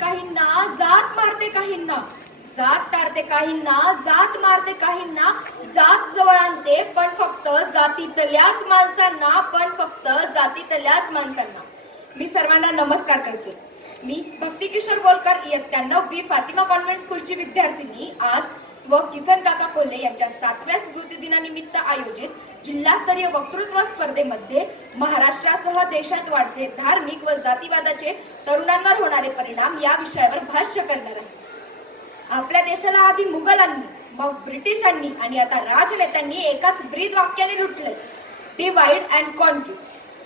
काहींना जात मारते काहींना. जात तारते काहींना जात मारते काहींना. जात जवळ आणते पण फक्त जातीतल्याच माणसांना पण फक्त जातीतल्याच माणसांना. मी सर्वांना नमस्कार करते. मी भक्ती किशोर बोलकर इयत्त्याण्णव वी फातिमा कॉन्व्हेंट स्कूलची विद्यार्थिनी. आज स्व किसन काका कोल्हे यांच्या सातव्या स्मृतिदिनानिमित्त आयोजित जिल्हास्तरीय वक्तृत्व स्पर्धेमध्ये महाराष्ट्रासह देशात वाढते धार्मिक व जातीवादाचे तरुणांवर होणारे परिणाम या विषयावर भाष्य करणार आहे. आपल्या देशाला आधी मुघलांनी मग ब्रिटिशांनी आणि आता राजनेत्यांनी एकाच ब्रीद वाक्याने लुटले डिवाइड अँड कॉन्क्यू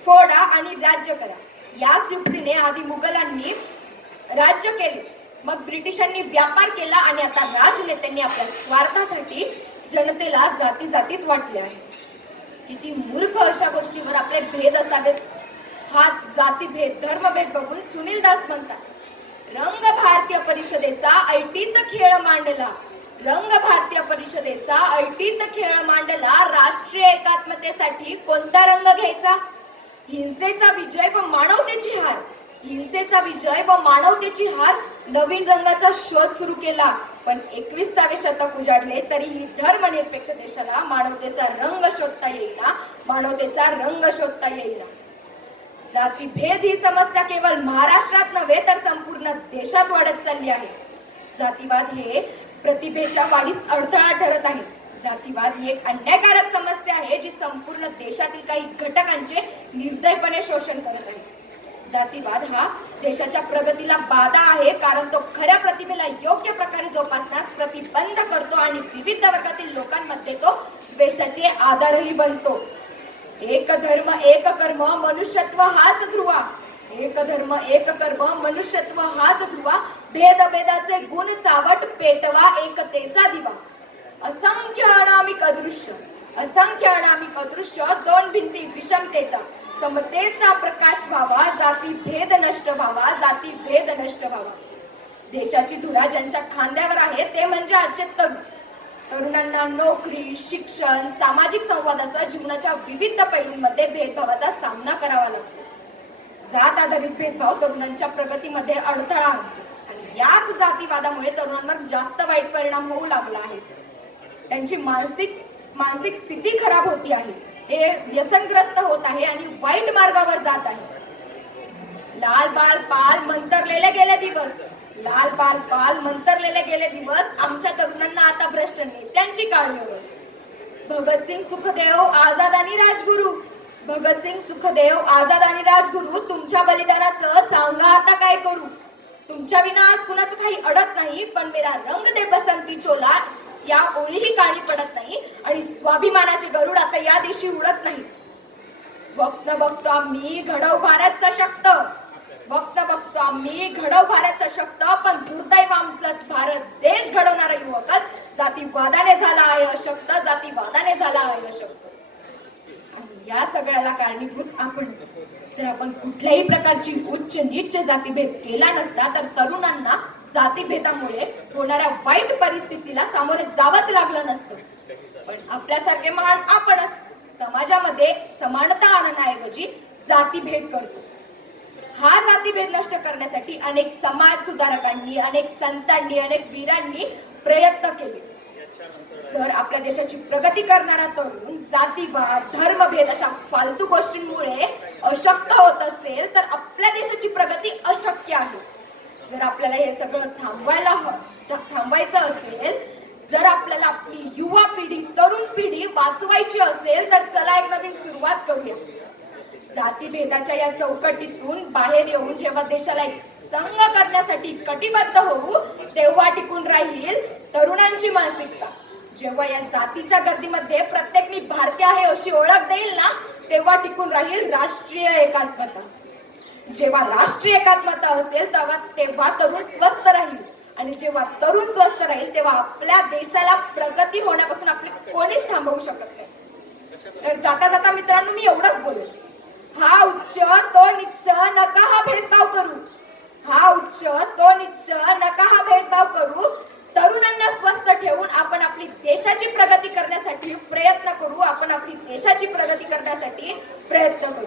फोडा आणि राज्य करा. याच युक्तीने आधी मुघलांनी राज्य केले. मग ब्रिटिशांनी व्यापार केला आणि आता राजनेत्यांनी आपल्या स्वार्थासाठी जनतेला जाती जातीत वाटले आहे. किती मूर्ख अशा गोष्टीवर आपले भेद असावेत. हाच जातीभेद धर्मभेद बघून सुनील दास म्हणतात रंग भारतीय परिषदेचा ऐटीत खेळ मांडला. रंग भारतीय परिषदेचा ऐटीत खेळ मांडला. राष्ट्रीय एकात्मतेसाठी कोणता रंग घ्यायचा? हिंसेचा विजय व मानवतेची हार. हिंसेचा विजय व मानवतेची हार नवीन रंगाचा शोध सुरू केला. पण एकविसावे शतक उजाडले तरीही धर्मनिरपेक्ष देशाला मानवतेचा रंग शोधता येईना मानवतेचा रंग शोधता येईना. जातीभेद ही समस्या केवळ महाराष्ट्रात नव्हे तर संपूर्ण देशात वाढत चालली आहे. जातीवाद हे प्रतिभेच्या वाढीस अडथळा ठरत आहे. जातीवाद ही एक अन्यायकारक समस्या आहे जी संपूर्ण देशातील काही घटकांचे निर्दयपणे शोषण करत आहे. जातीवाद हा देशाच्या प्रगतीला बाधा आहे. कारण तो खऱ्या प्रतिभेला योग्य प्रकारे जोपासण्यास प्रतिबंध करतो आणि विविध वर्गातील लोकांमध्ये तो द्वेषाचे आधारही बनतो. एक धर्म एक कर्म मनुष्यत्व हाच ध्रुवा. एक धर्म एक कर्म मनुष्यत्व हाच ध्रुवा. भेदभेदाचे गुण चावट पेटवा एकतेचा दिवा. असंख्य अनामिक अदृश्य असंख्य अनामिक अदृश्य दोन भिंती विषमतेचा. समतेचा प्रकाश व्हावा जाती भेद नष्ट व्हावा जाती भेद नष्ट व्हावा. देशाची धुरा ज्यांच्या खांद्यावर आहे ते म्हणजे आजचे तरुण तरुणांना नोकरी शिक्षण सामाजिक संवादासह जीवनाच्या विविध पैलूंमध्ये भेदभावाचा सामना करावा लागतो. जात आधारित भेदभाव तरुणांच्या प्रगतीमध्ये अडथळा आणतो. आणि याच जातीवादामुळे तरुणांवर जास्त वाईट परिणाम होऊ लागला आहे. त्यांची मानसिक मानसिक स्थिती खराब होती आहे. ते व्यसनग्रस्त होत आहे आणि वाईट मार्गावर जात आहे. लाल बाल पाल मंतरलेले गेले दिवस. लाल बाल पाल मंतरलेले गेले दिवस. आमच्या तरुणांना आता भ्रष्ट नेत्यांची काळी ओळख भगतसिंग सुखदेव आझाद आणि राजगुरू. भगतसिंग सुखदेव आझाद आणि राजगुरू तुमच्या बलिदानाचं सांगा आता काय करू? तुमच्या विना आज कुणाचं काही अडत नाही पण मेरा रंग दे बसंती चोला. या ओळीही काळी पडत नाही आणि स्वाभिमानाचे गरुड आता या दिवशी उडत नाही. स्वप्न बघतो आम्ही घडव भारत सशक्त स्वप्न बघतो आम्ही घडव भारत सशक्त पण दुर्दैव आमचाच भारत देश घडवणारा युवकच जातीवादाने झाला आहे अशक्त जातीवादाने झाला आहे अशक्त. आणि या सगळ्याला कारणीभूत आपणच. जर आपण कुठल्याही प्रकारची उच्च नीच जातीभेद केला नसता तर तरुणांना जातीभेदामुळे होणाऱ्या वाईट परिस्थितीला सामोरे जावंच लागलं नसतं. पण आपल्यासारखे महान आपणच समाजामध्ये समानता आणण्याऐवजी जातीभेद करतो. हा जातीभेद नष्ट करण्यासाठी अनेक समाज सुधारकांनी अनेक संतांनी अनेक वीरांनी प्रयत्न केले. जर आपल्या देशाची प्रगती करणारा तरुण जातीवाद धर्मभेद अशा फालतू गोष्टींमुळे अशक्त होत असेल तर आपल्या देशाची प्रगती अशक्य आहे. जर आपल्याला हे सगळं थांबवायला हवं थांबवायचं असेल जर आपल्याला आपली युवा पिढी तरुण पिढी वाचवायची असेल तर चला एक नवीन सुरुवात करूया. जातीभेदाच्या या चौकटीतून बाहेर येऊन जेव्हा देशाला एक संघ करण्यासाठी कटिबद्ध होऊ तेव्हा टिकून राहील तरुणांची मानसिकता. जेव्हा या जातीच्या गर्दीमध्ये प्रत्येक मी भारतीय आहे अशी ओळख देईल ना तेव्हा टिकून राहील राष्ट्रीय एकात्मता. जेव्हा राष्ट्रीय एकात्मता असेल तेव्हा तेव्हा तरुण स्वस्थ राहील. आणि जेव्हा तरुण स्वस्थ राहील तेव्हा आपल्या देशाला प्रगती होण्यापासून आपले कोणीच थांबवू शकत नाही. तर जाता जाता मित्रांनो मी एवढंच बोलेल हा उच्च तो निच्च नका हा भेदभाव करू. हा उच्च तो निच्च नका हा भेदभाव करू. तरुणांना स्वस्थ ठेवून आपण आपली देशाची प्रगती करण्यासाठी प्रयत्न करू. आपण आपली देशाची प्रगती करण्यासाठी प्रयत्न करू.